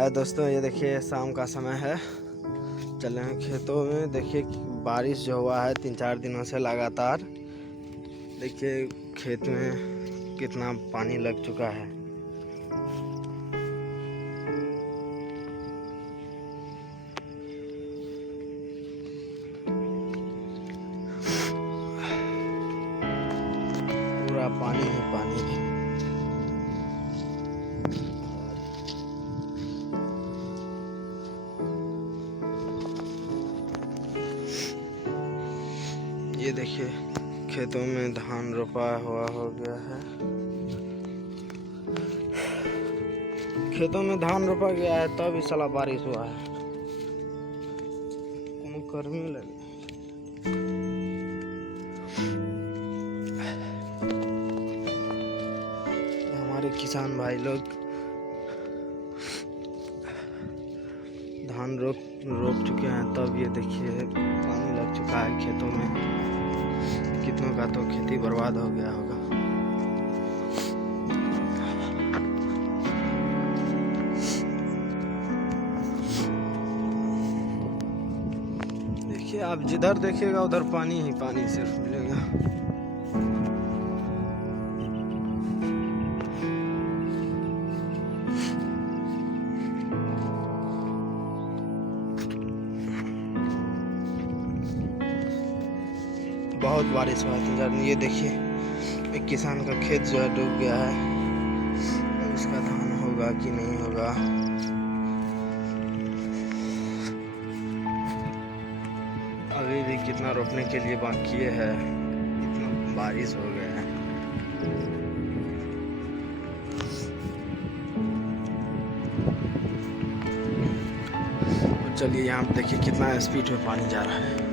है दोस्तों, ये देखिए शाम का समय है। चले हैं खेतों में। देखिए बारिश जो हुआ है 3-4 दिनों से लगातार। देखिए खेत में कितना पानी लग चुका है। पूरा पानी ही पानी। ये देखिए खेतों में धान रोपा हुआ हो गया है। खेतों में धान रोपा गया है तब भी साला बारिश हुआ है। गर्मी लगे। हमारे किसान भाई लोग धान रोप चुके हैं तब ये देखिए पानी लग चुका है खेतों में। कितनों का तो खेती बर्बाद हो गया होगा। देखिए आप जिधर देखिएगा उधर पानी ही पानी सिर्फ मिलेगा। बहुत बारिश हुआ है। ये देखिए एक किसान का खेत जो है डूब गया है। इसका धान होगा कि नहीं होगा। अभी भी कितना रोपने के लिए बाकी है। इतना बारिश हो गया है। चलिए यहाँ पे देखिए कितना स्पीड में पानी जा रहा है।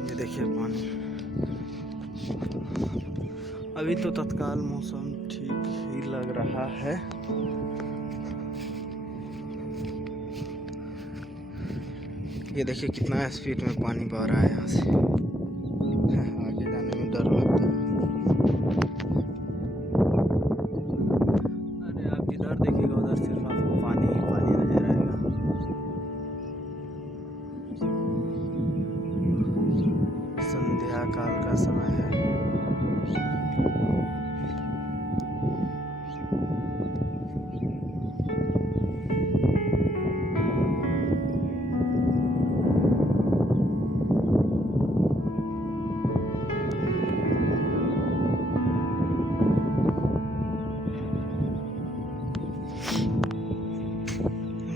ये देखिए पानी। अभी तो तत्काल मौसम ठीक ही लग रहा है। ये देखिए कितना स्पीड में पानी बह रहा है यहाँ से। आगे जाने में डर लगता है। अरे आप जिधर देखिएगा उधर सिर्फ आपको पानी ही पानी नजर आएगा। संध्या काल का समय है।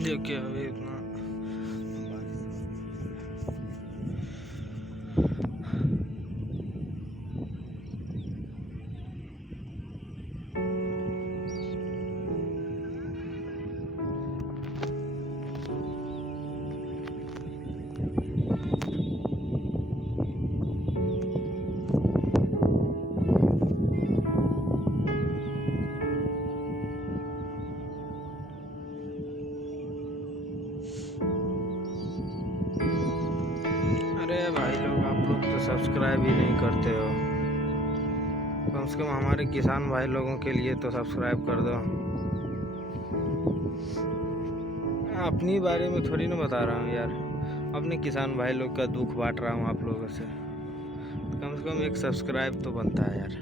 देखिए अभी इतना भाई लोग, आप लोग तो सब्सक्राइब ही नहीं करते हो। कम से कम हमारे किसान भाई लोगों के लिए तो सब्सक्राइब कर दो। अपनी बारे में थोड़ी ना बता रहा हूँ यार, अपने किसान भाई लोग का दुख बांट रहा हूँ आप लोगों से। कम एक सब्सक्राइब तो बनता है यार।